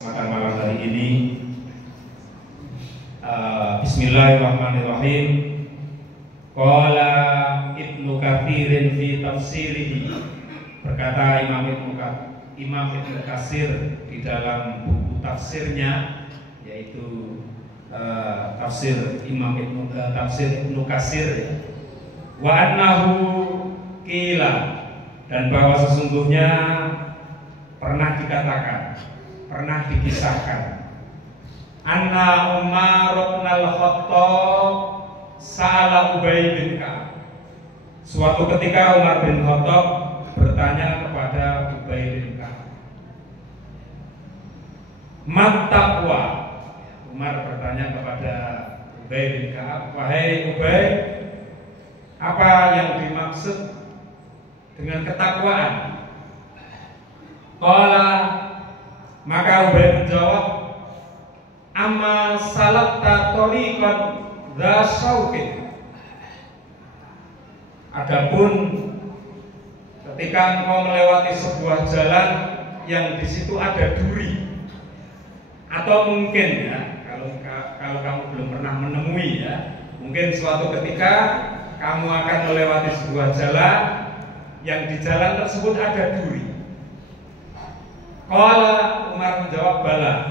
Makan malam hari ini, Bismillahirrahmanirrahim. Qala Ibnu Katsirin fi tafsirihi, berkata Imam Ibnu Katsir di dalam buku tafsirnya, yaitu tafsir Ibnu Katsir, wa annahu qila, dan bahwa sesungguhnya pernah dikatakan, pernah dikisahkan, anna Umar bin Al-Khattab sa'ala Ubay bin Ka'ab. Suatu ketika Umar bin Khattab bertanya kepada Ubay bin Ka'ab, mat taqwa. Umar bertanya kepada Ubay bin Ka'ab, wahai Ubay, apa yang dimaksud dengan ketakwaan? Qala, maka Ubay menjawab, amma salakta tariqan dza syauqin. Adapun ketika engkau melewati sebuah jalan yang di situ ada duri, atau mungkin ya, kalau kamu belum pernah menemui ya, mungkin suatu ketika kamu akan melewati sebuah jalan yang di jalan tersebut ada duri. Qala, Umar menjawab, bala,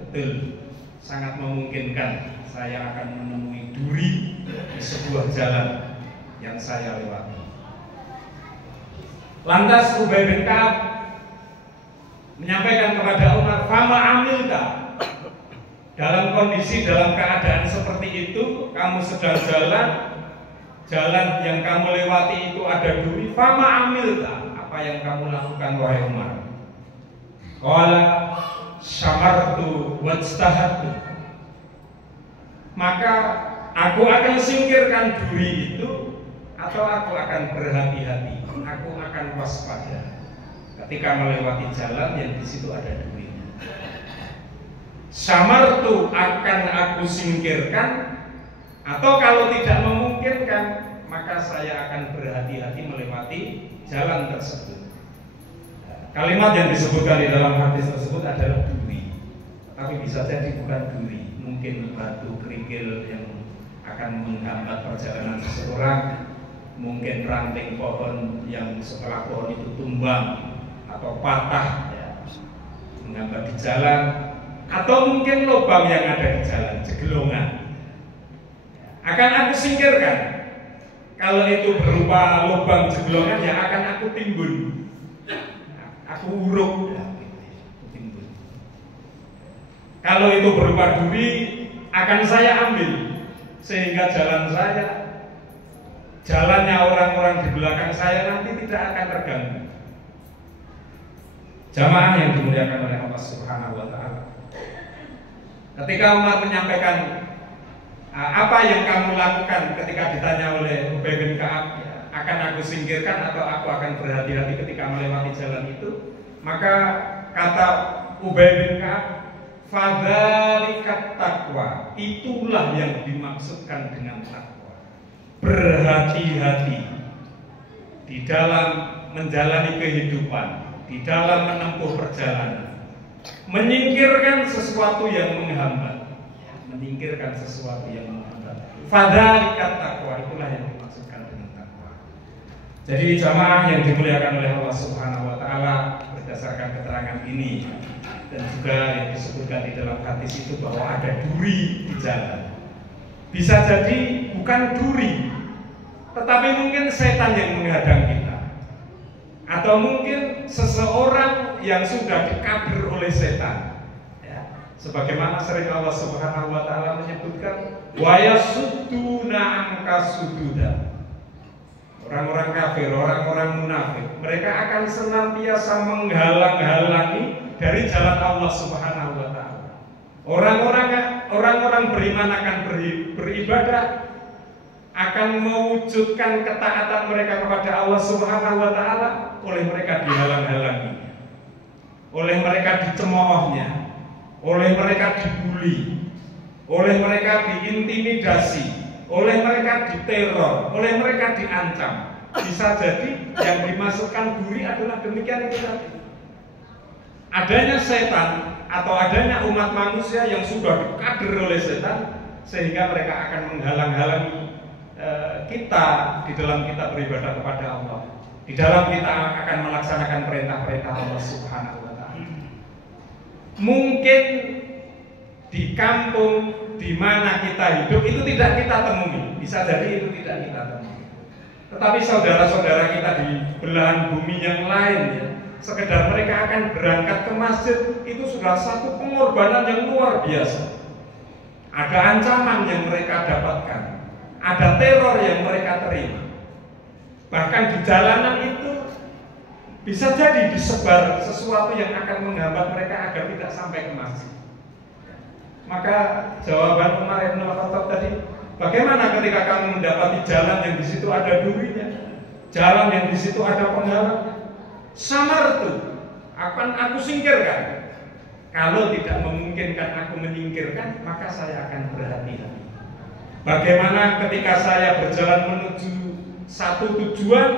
betul, sangat memungkinkan saya akan menemui duri di sebuah jalan yang saya lewati. Lantas Ubay bin Ka'ab menyampaikan kepada Umar, fama amilta, dalam kondisi, dalam keadaan seperti itu, kamu sedang jalan yang kamu lewati itu ada duri, fama amilta, apa yang kamu lakukan wahai Umar? Qala syamartu wajtahadtu, maka aku akan singkirkan duri itu, atau aku akan berhati-hati, aku akan waspada ketika melewati jalan yang di situ ada durinya. Syamartu, akan aku singkirkan, atau kalau tidak memungkinkan maka saya akan berhati-hati melewati jalan tersebut. Kalimat yang disebutkan di dalam hadis tersebut adalah duri, tapi bisa jadi bukan duri, mungkin batu kerikil yang akan menghambat perjalanan seseorang, mungkin ranting pohon yang setelah pohon itu tumbang atau patah ya, menghambat di jalan, atau mungkin lubang yang ada di jalan, jegelongan, akan aku singkirkan. Kalau itu berupa lubang jegelongan, ya akan aku timbun, aku uruk, aku timbun. Kalau itu berupa duri, akan saya ambil, sehingga jalan saya, jalannya orang-orang di belakang saya nanti tidak akan terganggu. Jamaah yang dimuliakan oleh Allah Subhanahu wa Ta'ala, ketika Umar menyampaikan apa yang kamu lakukan ketika ditanya oleh Ubay bin Ka'ab, akan aku singkirkan atau aku akan berhati-hati ketika melewati jalan itu, maka kata Ubay bin Ka'ab, fadzalikat taqwa, itulah yang dimaksudkan dengan takwa. Berhati-hati di dalam menjalani kehidupan, di dalam menempuh perjalanan, menyingkirkan sesuatu yang menghambat, menyingkirkan sesuatu yang menghambat. Fadzalikat taqwa, itulah yang dimaksudkan dengan takwa. Jadi jamaah yang dimuliakan oleh Allah Subhanahu wa Ta'ala, berdasarkan keterangan ini dan juga yang disebutkan di dalam hadis itu bahwa ada duri di jalan, bisa jadi bukan duri, tetapi mungkin setan yang menghadang kita, atau mungkin seseorang yang sudah dikabir oleh setan ya. Sebagaimana sering Allah Subhanahu wa Ta'ala menyebutkan, wa yasudduna anka sududa, orang-orang kafir, orang-orang munafik, mereka akan senantiasa menghalang-halangi dari jalan Allah Subhanahu wa Ta'ala. Orang-orang beriman akan beribadah, akan mewujudkan ketaatan mereka kepada Allah Subhanahu wa Ta'ala, oleh mereka dihalang-halangi, oleh mereka dicemoohnya, oleh mereka dibuli, oleh mereka diintimidasi, oleh mereka diteror, oleh mereka diancam. Bisa jadi yang dimasukkan duri adalah demikian itu tadi. Adanya setan atau adanya umat manusia yang sudah dikader oleh setan sehingga mereka akan menghalang-halangi kita di dalam kita beribadah kepada Allah, di dalam kita akan melaksanakan perintah-perintah Allah Subhanahu wa Ta'ala. Mungkin di kampung di mana kita hidup itu tidak kita temui, bisa jadi itu tidak kita temui. Tetapi saudara-saudara kita di belahan bumi yang lain, ya, sekedar mereka akan berangkat ke masjid itu sudah satu pengorbanan yang luar biasa. Ada ancaman yang mereka dapatkan, ada teror yang mereka terima. Bahkan di jalanan itu bisa jadi disebar sesuatu yang akan menghambat mereka agar tidak sampai ke masjid. Maka jawaban Umar bin Khattab tadi, bagaimana ketika kamu mendapati jalan yang di situ ada durinya, jalan yang di situ ada penghalangnya? Samartu, akan aku singkirkan. Kalau tidak memungkinkan aku menyingkirkan, maka saya akan berhati-hati. Bagaimana ketika saya berjalan menuju satu tujuan,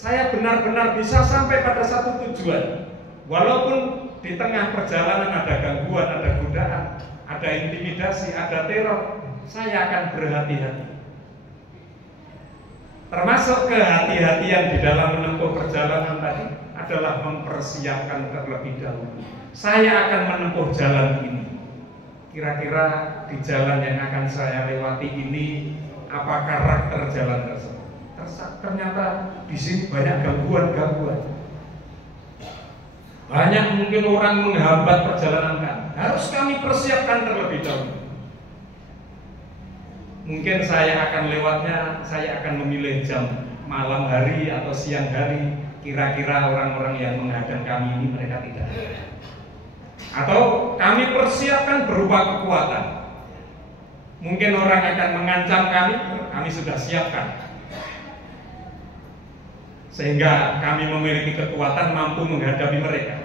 saya benar-benar bisa sampai pada satu tujuan. Walaupun di tengah perjalanan ada gangguan, ada godaan, ada intimidasi, ada teror, saya akan berhati-hati. Termasuk kehati-hatian di dalam menempuh perjalanan tadi adalah mempersiapkan terlebih dahulu. Saya akan menempuh jalan ini. Kira-kira di jalan yang akan saya lewati ini apa karakter jalan tersebut? Ternyata di sini banyak gangguan-gangguan. Banyak mungkin orang menghambat perjalanan kami. Harus kami persiapkan terlebih dahulu. Mungkin saya akan lewatnya, saya akan memilih jam malam hari atau siang hari. Kira-kira orang-orang yang menghadang kami ini mereka tidak ada. Atau kami persiapkan berupa kekuatan. Mungkin orang akan mengancam kami sudah siapkan. Sehingga kami memiliki kekuatan mampu menghadapi mereka.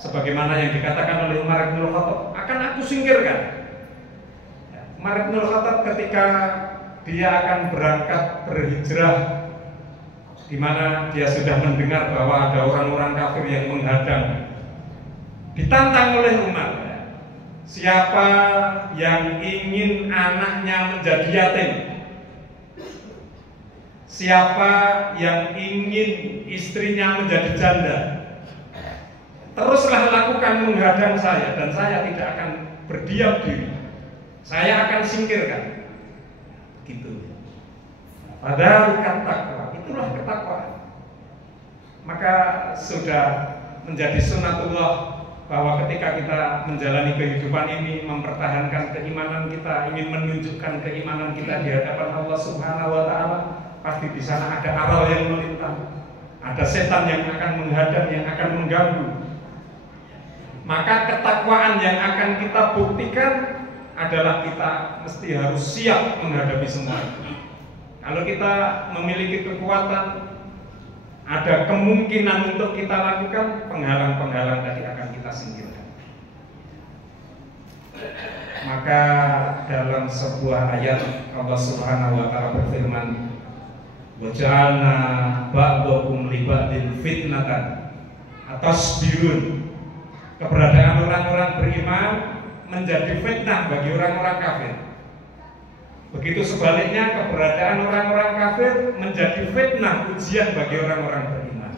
Sebagaimana yang dikatakan oleh Umar bin Khattab, akan aku singkirkan. Umar bin Khattab ketika dia akan berangkat berhijrah, di mana dia sudah mendengar bahwa ada orang-orang kafir yang menghadang, ditantang oleh Umar, siapa yang ingin anaknya menjadi yatim, siapa yang ingin istrinya menjadi janda, teruslah lakukan menghadang saya dan saya tidak akan berdiam diri, saya akan singkirkan. Gitu. Padahal takwa, itulah ketakwaan. Maka sudah menjadi sunatullah bahwa ketika kita menjalani kehidupan ini, mempertahankan keimanan kita, ingin menunjukkan keimanan kita di hadapan Allah Subhanahu wa Ta'ala, pasti di sana ada aral yang melintang, ada setan yang akan menghadang, yang akan mengganggu. Maka ketakwaan yang akan kita buktikan adalah kita mesti harus siap menghadapi semua itu. Kalau kita memiliki kekuatan, ada kemungkinan untuk kita lakukan, penghalang-penghalang tadi akan kita singkirkan. Maka dalam sebuah ayat Allah Subhanahu wa Ta'ala berfirman, "Waja'alna ba'dakum li ba'din fitnatan atasbirun." Keberadaan orang-orang beriman menjadi fitnah bagi orang-orang kafir. Begitu sebaliknya, keberadaan orang-orang kafir menjadi fitnah, ujian bagi orang-orang beriman.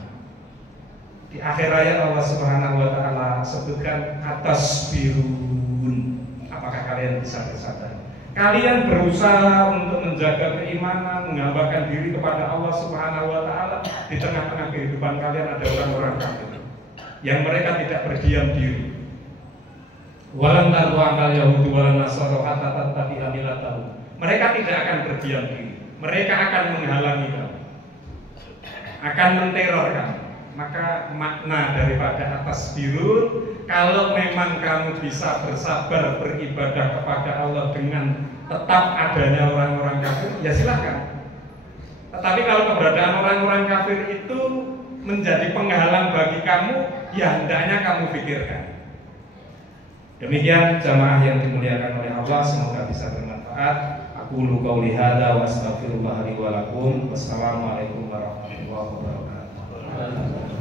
Di akhir ayat Allah Subhanahu wa Ta'ala sebutkan atasbirun. Apakah kalian bisa bersabar? Kalian berusaha untuk menjaga keimanan, menghambakan diri kepada Allah Subhanahu wa Ta'ala. Di tengah-tengah kehidupan kalian ada orang-orang kafir yang mereka tidak berdiam diri. Walan tardu akal Yahudi walan Nasara hatta tattabi'a millatahum. Mereka tidak akan berdiam diri. Mereka akan menghalangi kamu, akan menteror kamu. Maka makna daripada atas biru, kalau memang kamu bisa bersabar beribadah kepada Allah dengan tetap adanya orang-orang kafir, ya silahkan. Tetapi kalau keberadaan orang-orang kafir itu menjadi penghalang bagi kamu, ya hendaknya kamu pikirkan. Demikian jamaah yang dimuliakan oleh Allah, semoga bisa bermanfaat. Aku qouli hadza wa astaghfirullah li wa lakum. Wassalamualaikum warahmatullahi wabarakatuh.